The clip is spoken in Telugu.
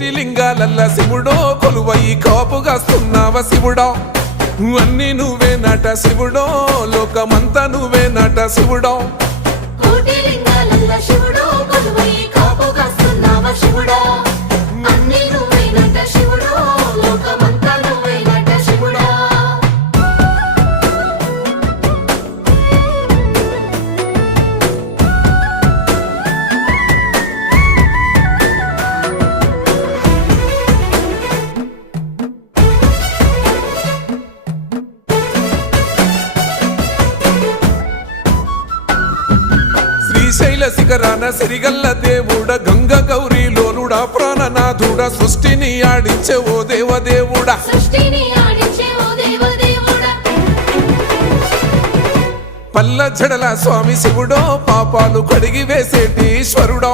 కోటి లింగాలల్ల శివుడో కొలువయి కాపుగాస్తున్నావ శివుడా అన్ని నువ్వే నట శివుడో లోకమంతా నువ్వే నట శివుడో కోటి లింగాలల్ల శివుడో కొలువయి కాపుగాస్తున్నావ శివుడా అన్ని నువ్వే నట శివుడో లోకమంతా నువ్వే నట శివుడా శ్రీశైల శిఖరాన సిరిగల్ల దేవుడ గంగ గౌరీ లోలుడా ప్రాణనాథుడా సృష్టిని ఆడించే ఓ దేవదేవుడా సృష్టిని ఆడించే ఓ దేవదేవుడా పల్ల జడల స్వామి శివుడో పాపాలు కడిగి వేసేటి ఈశ్వరుడో